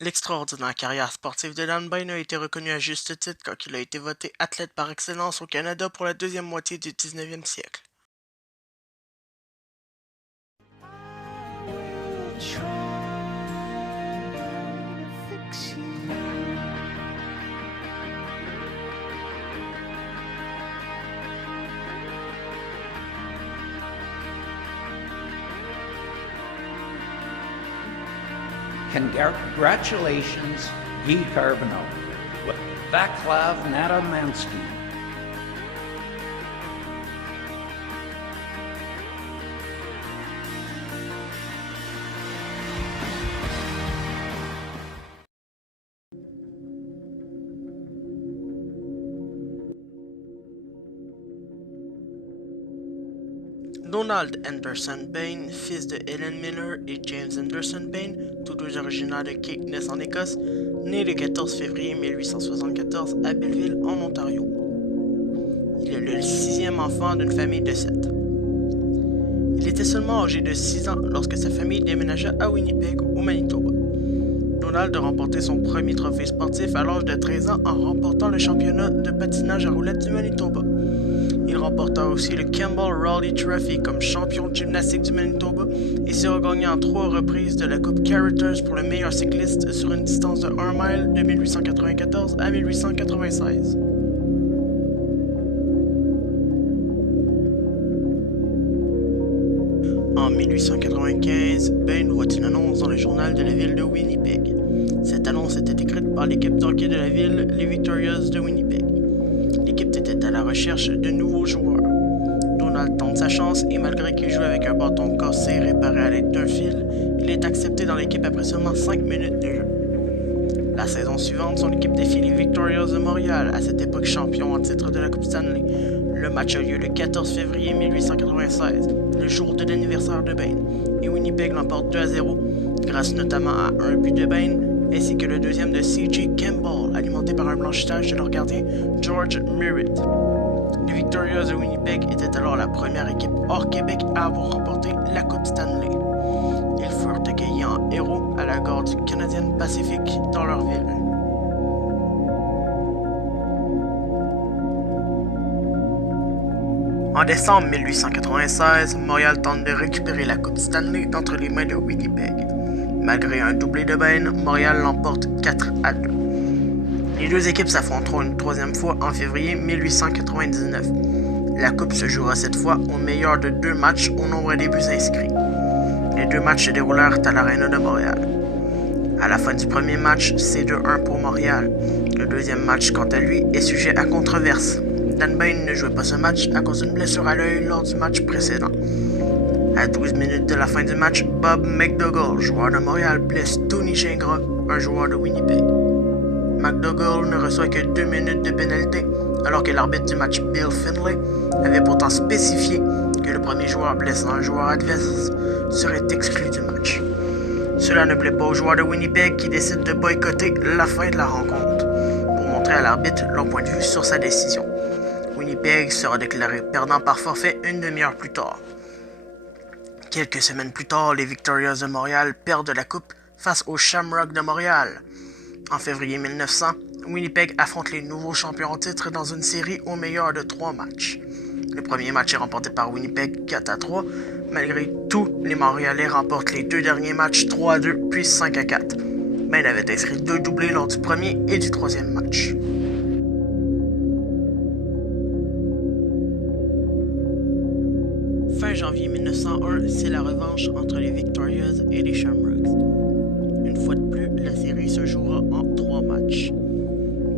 L'extraordinaire carrière sportive de Dan Byrne a été reconnue à juste titre quand il a été voté athlète par excellence au Canada pour la deuxième moitié du 19e siècle. Congratulations, Guy Carbonneau. Vaclav Natomansky. Donald Anderson Bain, fils de Helen Miller et James Anderson Bain, tous deux originaires de Caithness en Écosse, né le 14 février 1874 à Belleville en Ontario. Il est le sixième enfant d'une famille de 7. Il était seulement âgé de 6 ans lorsque sa famille déménagea à Winnipeg, au Manitoba. Donald a remporté son premier trophée sportif à l'âge de 13 ans en remportant le championnat de patinage à roulettes du Manitoba. Il remporta aussi le Campbell Raleigh Trophy comme champion de gymnastique du Manitoba et se regagna en 3 reprises de la Coupe Carruthers pour le meilleur cycliste sur une distance de 1 mile de 1894 à 1896. En 1895, Bain voit une annonce dans le journal de la ville de Winnipeg. Cette annonce était écrite par l'équipe d'hockey de la ville, les Victorias de Winnipeg. L'équipe était à la recherche de nouveaux joueurs. Donald tente sa chance et malgré qu'il joue avec un bâton cassé réparé à l'aide d'un fil, il est accepté dans l'équipe après seulement 5 minutes de jeu. La saison suivante, son équipe défie les Victorias de Montréal, à cette époque champion en titre de la Coupe Stanley. Le match a lieu le 14 février 1896, le jour de l'anniversaire de Bain, et Winnipeg l'emporte 2-0, grâce notamment à un but de Bain, ainsi que le deuxième de C.J. Campbell, alimenté par un blanchissage de leur gardien George Merritt. Les Victorias de Winnipeg étaient alors la première équipe hors Québec à avoir remporté la Coupe Stanley. Ils furent accueillis en héros à la gare du Canadian Pacific dans leur ville. En décembre 1896, Montréal tente de récupérer la Coupe Stanley d'entre les mains de Winnipeg. Malgré un doublé de Bain, Montréal l'emporte 4-2. Les deux équipes s'affronteront une troisième fois en février 1899. La Coupe se jouera cette fois au meilleur de 2 matchs au nombre des buts inscrits. Les 2 matchs se déroulèrent à l'Arena de Montréal. À la fin du premier match, c'est 2-1 pour Montréal. Le deuxième match, quant à lui, est sujet à controverse. Dan Bain ne jouait pas ce match à cause d'une blessure à l'œil lors du match précédent. À 12 minutes de la fin du match, Bob McDougall, joueur de Montréal, blesse Tony Gingras, un joueur de Winnipeg. McDougall ne reçoit que 2 minutes de pénalité, alors que l'arbitre du match, Bill Finlay, avait pourtant spécifié que le premier joueur blessant un joueur adverse serait exclu du match. Cela ne plaît pas aux joueurs de Winnipeg qui décident de boycotter la fin de la rencontre pour montrer à l'arbitre leur point de vue sur sa décision. Winnipeg sera déclaré perdant par forfait une demi-heure plus tard. Quelques semaines plus tard, les Victorias de Montréal perdent la coupe face aux Shamrocks de Montréal. En février 1900, Winnipeg affronte les nouveaux champions en titre dans une série au meilleur de 3 matchs. Le premier match est remporté par Winnipeg 4-3. Malgré tout, les Montréalais remportent les 2 derniers matchs 3-2 puis 5-4. Bain avait inscrit 2 doublés lors du premier et du troisième match. Fin janvier 1901, c'est la revanche entre les Victorias et les Shamrocks. Une fois de plus, la série se jouera en 3 matchs.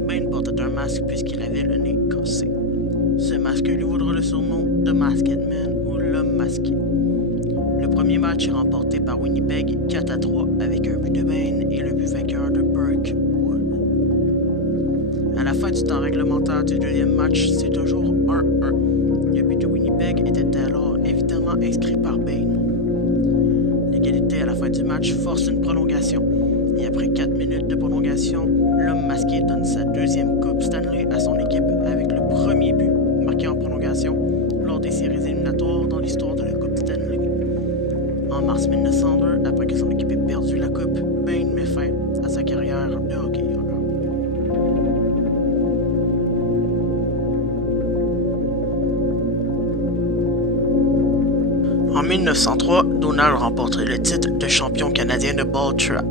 Bain portait un masque puisqu'il avait le nez cassé. Ce masque lui vaudra le surnom de Masked Man ou l'homme masqué. Le premier match est remporté par Winnipeg 4-3 avec un but de Bain et le but vainqueur de Burke Wood. À la fin du temps réglementaire du deuxième match, c'est toujours 1-1. Le but de Winnipeg était alors évidemment inscrit par Bain. L'égalité à la fin du match force une prolongation. Et après 4 minutes de prolongation, l'homme masqué donne sa deuxième Coupe Stanley à son équipe avec le premier but marqué en prolongation lors des séries éliminatoires dans l'histoire de la Coupe Stanley. En mars 1902, après que son équipe ait perdu la Coupe, Bain met fin à sa carrière. 1903, Donald remporte le titre de champion canadien de ball trap.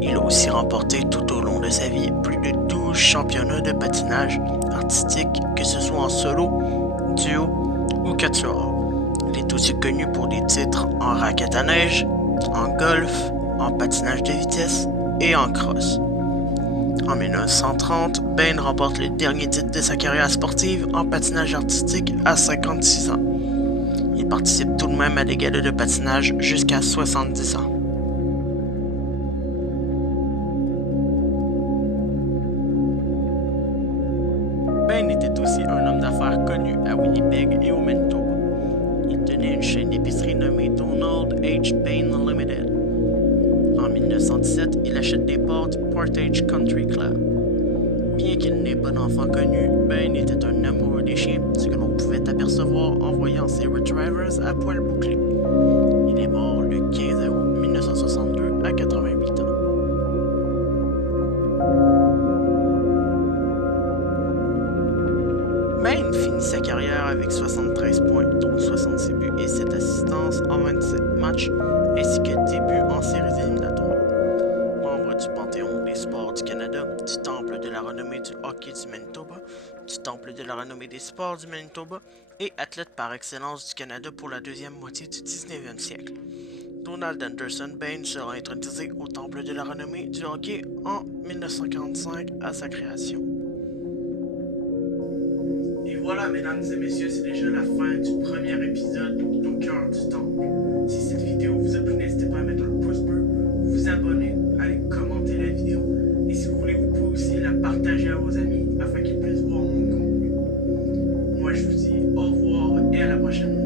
Il a aussi remporté tout au long de sa vie plus de 12 championnats de patinage artistique, que ce soit en solo, duo ou quatuor. Il est aussi connu pour des titres en raquette à neige, en golf, en patinage de vitesse et en cross. En 1930, Bain remporte le dernier titre de sa carrière sportive en patinage artistique à 56 ans. Il participe tout de même à des galas de patinage jusqu'à 70 ans. Bain était aussi un homme d'affaires connu à Winnipeg et au Manitoba. Il tenait une chaîne d'épicerie nommée Donald H. Bain Limited. En 1917, il achète des parts du Portage Country Club. Bien qu'il n'ait pas d'enfant connu, Bain était un amoureux des chiens, ce que l'on pouvait apercevoir en voyant ses Retrievers à poil bouclé. Il est mort le 15 août 1962 à 88 ans. Bain finit sa carrière avec 73 points, dont 66 buts et 7 assistances en 27 matchs, ainsi que 10 buts en séries éliminatoires. Membre du Panthéon des sports du Canada, du Temple de la renommée du hockey du Manitoba, du Temple de la renommée des sports du Manitoba et athlète par excellence du Canada pour la deuxième moitié du 19e siècle. Donald Anderson Bain sera intronisé au Temple de la renommée du hockey en 1945 à sa création. Et voilà, mesdames et messieurs, c'est déjà la fin du premier épisode d'Au cœur du temple. Si cette vidéo vous a plu, n'hésitez pas à mettre un pouce bleu, vous abonner, aller commenter la vidéo. Et si vous voulez, vous pouvez aussi la partager à vos amis afin qu'ils puissent voir mon contenu. Moi, je vous dis au revoir et à la prochaine.